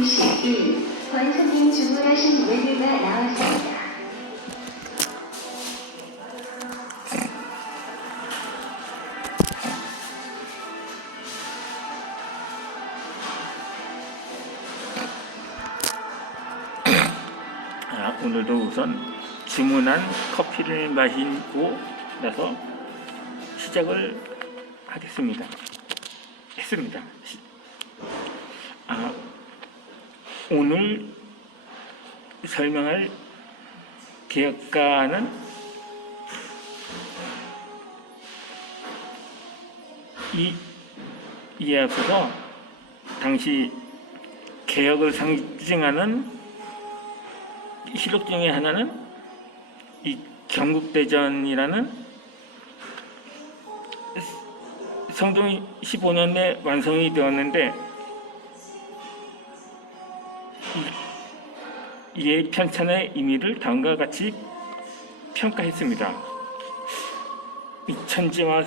92, 권선님 주문하신 메뉴가 나왔습니다. 오늘도 우선 주문한 커피를 마시고 나서 시작을 하겠습니다. 오늘 설명할 개혁가는 이에 앞서서 당시 개혁을 상징하는 실록 중에 하나는 이 경국대전이라는 성종이 15년에 완성이 되었는데 이의 편찬의 의미를 다음과 같이 평가했습니다. 이 천지와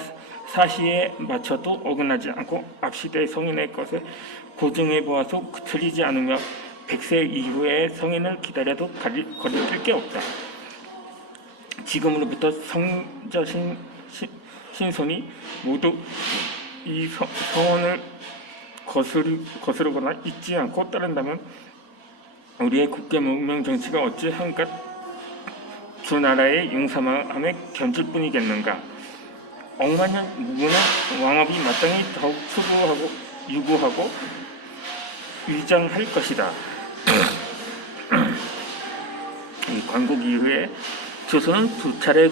사시에 맞춰도 어긋나지 않고 앞시대 성인의 것을 고증해 보아서 틀리지 않으며 100세 이후의 성인을 기다려도 거리낄 게 없다. 지금으로부터 성자 신손이 모두 이 성원을 거스르거나 잊지 않고 따른다면 우리의 국계 문명 정치가 어찌 한갓 두 나라의 융사함에 견줄 뿐이겠는가. 억만년 무궁한 왕업이 마땅히 더욱 유구하고 위장할 것이다. 이 건국 이후에 조선은 두 차례에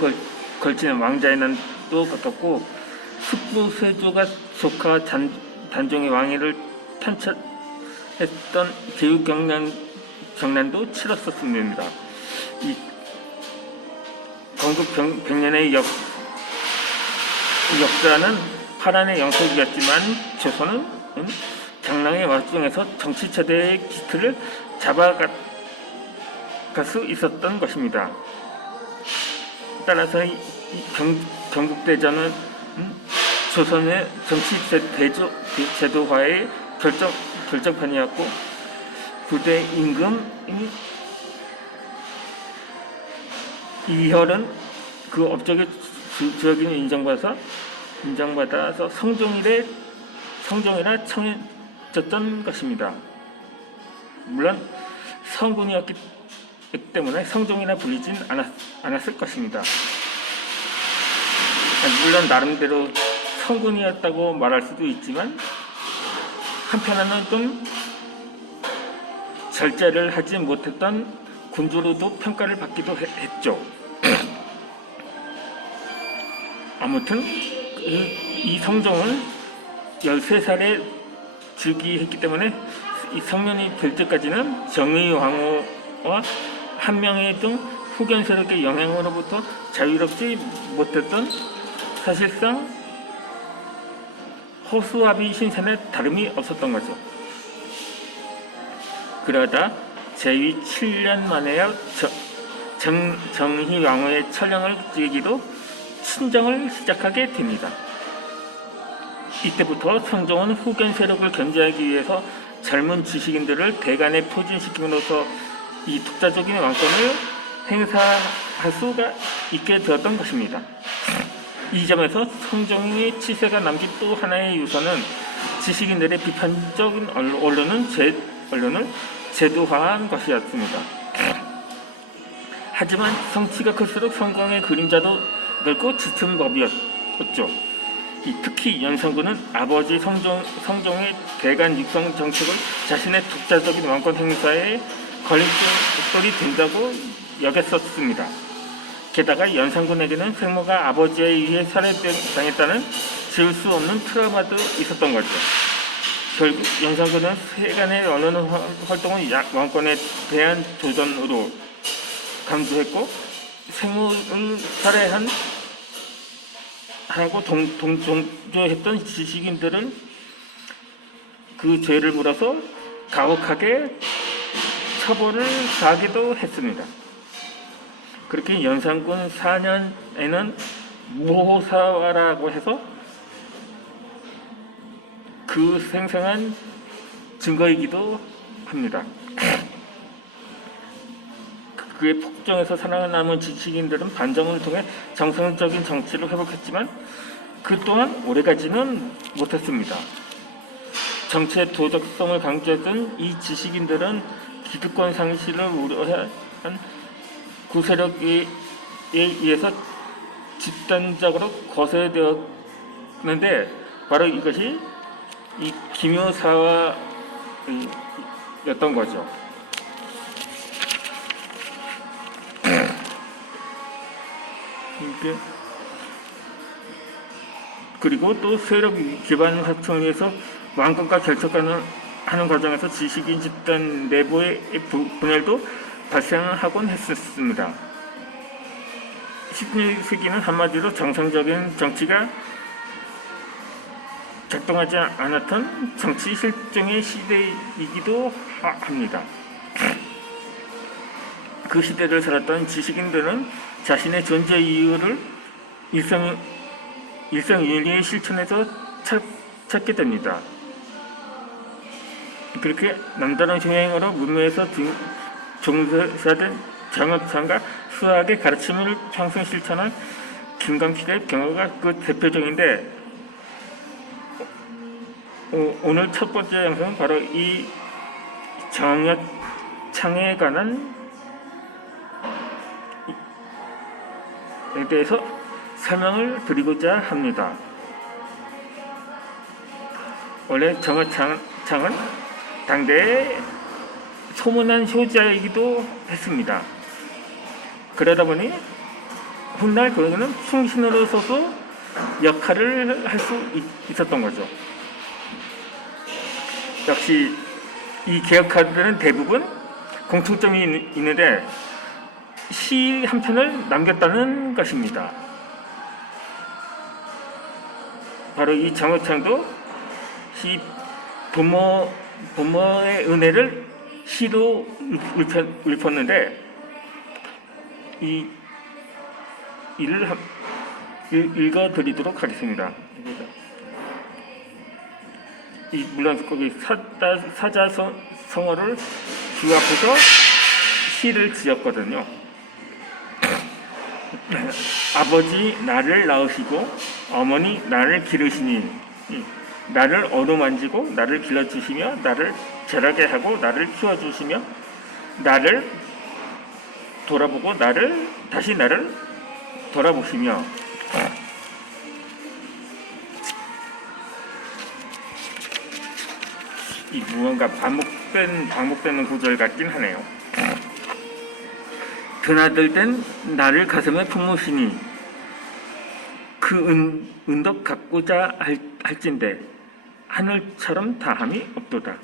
걸치는 왕자의 난도 가깝고 숙부세조가 조카 단종의 왕위를 탄착했던 제후경난도 치렀었습니다. 이 건국 100년의 역사는 파란의 영석이었지만 조선은 장랑의 왈중에서 정치 체제의 기틀을 잡아갈 수 있었던 것입니다. 따라서 경국대전은 조선의 정치 제도화의 결정판이었고 부대 임금 이혈은 그 업적의 주역인을 인정받아서 성종이라 청해졌던 것입니다. 물론 성군이었기 때문에 성종이라 불리진 않았을 것입니다. 물론 나름대로 성군이었다고 말할 수도 있지만 한편으로는 좀 절제를 하지 못했던 군주로도 평가를 받기도 했죠. 아무튼 이 성종은 13살에 즉위했기 때문에 이 성년이 될 때까지는 정의왕후와 한명의 등 후견 세력의 영향으로부터 자유롭지 못했던 사실상 허수아비 신세에 다름이 없었던 거죠. 그러다 제위 7년 만에야 정희왕후의 처령을 계기로 친정을 시작하게 됩니다. 이때부터 성종은 후견 세력을 견제하기 위해서 젊은 지식인들을 대간에 포진시킴으로써 이 독자적인 왕권을 행사할 수가 있게 되었던 것입니다. 이 점에서 성종의 치세가 남긴 또 하나의 유서는 지식인들의 비판적인 언론을 제도화한 것이었습니다. 하지만 성취가 클수록 성공의 그림자도 넓고 짙은 법이었죠. 특히 연산군은 아버지 성종의 대간 육성 정책을 자신의 독자적인 왕권 행사에 걸림돌이 된다고 여겼었습니다. 게다가 연산군에게는 생모가 아버지에 의해 살해당했다는 지울 수 없는 트라우마도 있었던 거죠. 결국 연산군은 세간의 언론 활동을 왕권에 대한 도전으로 강조했고 생모를 하고 동조했던 지식인들은 그 죄를 물어서 가혹하게 처벌을 가하기도 했습니다. 그렇게 연산군 4년에는 무호사화라고 해서 그 생생한 증거이기도 합니다. 그의 폭정에서 살아남은 지식인들은 반정을 통해 정상적인 정치를 회복했지만 그 또한 오래가지는 못했습니다. 정치의 도덕성을 강조했던 이 지식인들은 기득권 상실을 우려한 구세력에 의해서 집단적으로 거세되었는데 바로 이것이 이 기묘사화였던 거죠. 그리고 또 세력 기반 확충을 위해서 왕권과 결척하는 과정에서 지식인 집단 내부의 분열도 발생하곤 했었습니다. 16세기는 한마디로 정상적인 정치가 작동하지 않았던 정치 실종의 시대이기도 합니다. 그 시대를 살았던 지식인들은 자신의 존재 이유를 일상윤리의 실천에서 찾게 됩니다. 그렇게 남다른 효행으로 문명에서 종사된 정학창과 수학의 가르침을 평생 실천한 김광필의 경우가 그 대표적인데, 오늘 첫 번째 영상은 바로 이 정학창에 관한 에 대해서 설명을 드리고자 합니다. 원래 정학창은 당대의 소문난 효자이기도 했습니다. 그러다 보니 훗날 그는 충신으로서도 역할을 할 수 있었던 거죠. 역시 이 개혁가들은 대부분 공통점이 있는데 시 한 편을 남겼다는 것입니다. 바로 이 정학창도 이 부모의 은혜를 시로 읊었는데 이를 읽어드리도록 하겠습니다. 물론 거기 사자성어를 주합해서 시를 지었거든요. 아버지 나를 낳으시고 어머니 나를 기르시니 나를 어루만지고 나를 길러주시며 나를 자라게 하고 나를 키워주시며 나를 돌아보고 다시 나를 돌아보시며 이 무언가 반복되는 구절 같긴 하네요. 드나들된 나를 가슴에 품으시니 그 은덕 갖고자 할진대 하늘처럼 다함이 없도다.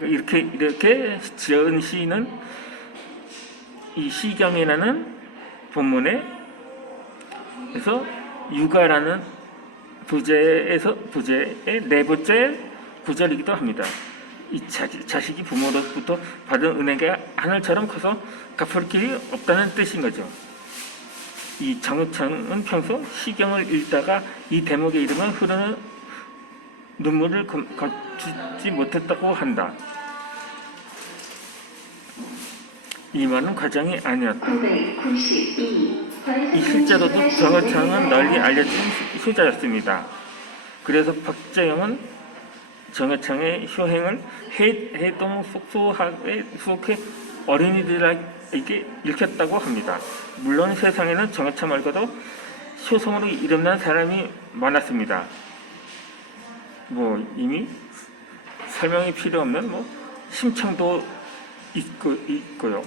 이렇게 지은 시는 이 시경이라는 본문에서 육아라는 부제의 네 번째 구절이기도 합니다. 이 자식이 부모로부터 받은 은혜가 하늘처럼 커서 갚을 길이 없다는 뜻인 거죠. 이 정학창은 평소 시경을 읽다가 이 대목의 이름은 흐르는 눈물을 거치지 못했다고 한다. 이 말은 과장이 아니었다. 992. 이 실제로도 정학창은 널리 알려진 효자였습니다. 그래서 박재영은 정학창의 효행을 해동 속소하게 수록해 어린이들에게 읽혔다고 합니다. 물론 세상에는 정학창 말고도 효성으로 이름난 사람이 많았습니다. 이미 설명이 필요 없는 심청도 있고요.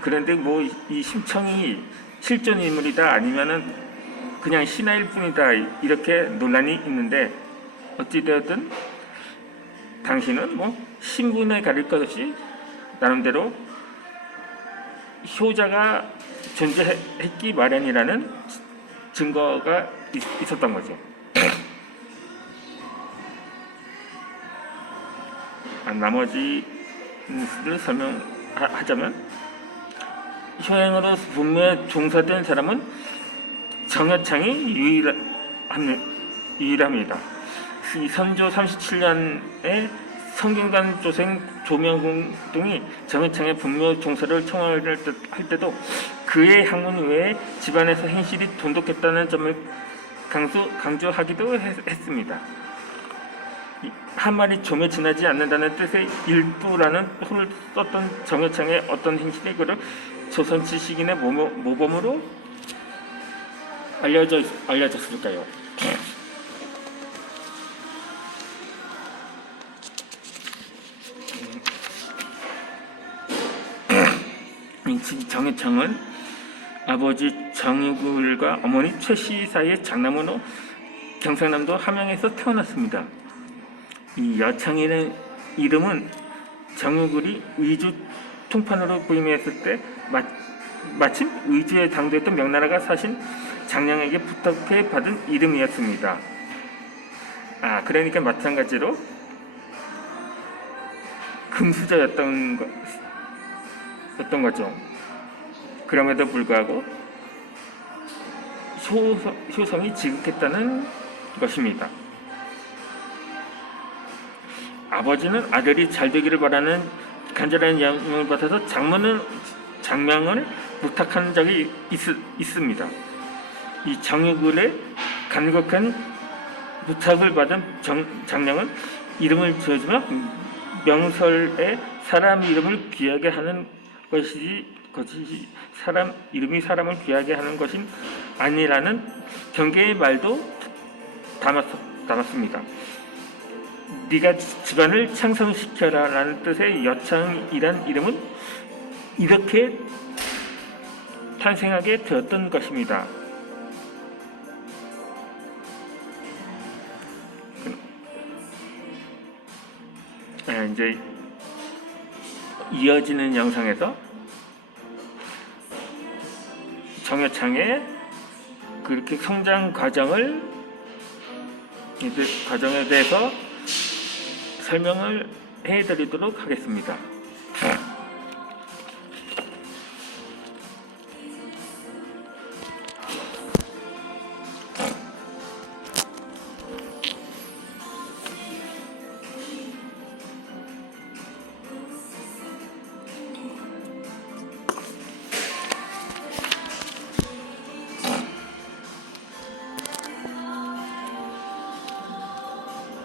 그런데 이 심청이 실존 인물이다 아니면은 그냥 신하일 뿐이다 이렇게 논란이 있는데, 어찌되었든 당신은 신분에 가릴 것 없이 나름대로 효자가 존재했기 마련이라는 증거가 있었던 거죠. 나머지를 설명하자면, 효행으로 분묘에 종사된 사람은 정학창이 유일합니다. 이 선조 37년에 성균관 조생 조명공 등이 정해창의 분묘 종사를 청하할 때도 그의 학문 외에 집안에서 행실이 돈독했다는 점을 강조하기도 했습니다. 한 마리 좀에 지나지 않는다는 뜻의 일부라는 호를 썼던 정해창의 어떤 행실이 그를 조선 지식인의 모범으로 알려졌을까요? 정해창은 아버지 정유글과 어머니 최씨 사이의 장남으로 경상남도 함양에서 태어났습니다. 이 여창이라는 이름은 정유글이 의주 통판으로 부임했을 때 마침 의주에 당도했던 명나라가 사신 장량에게 부탁해 받은 이름이었습니다. 그러니까 마찬가지로 금수저였던 거죠. 그럼에도 불구하고 효성이 지극했다는 것입니다. 아버지는 아들이 잘 되기를 바라는 간절한 양을 받아서 장명을 부탁한 적이 있습니다. 이 정유글의 간곡한 부탁을 받은 장량은 이름을 지어주며 명설에 사람 이름을 귀하게 하는 것이 사람 이름이 사람을 귀하게 하는 것이 아니라는 경계의 말도 담았습니다. 네가 집안을 창성시켜라 라는 뜻의 여창이란 이름은 이렇게 탄생하게 되었던 것입니다. 이제 이어지는 영상에서 정해창의 그렇게 성장 과정에 대해서 설명을 해드리도록 하겠습니다.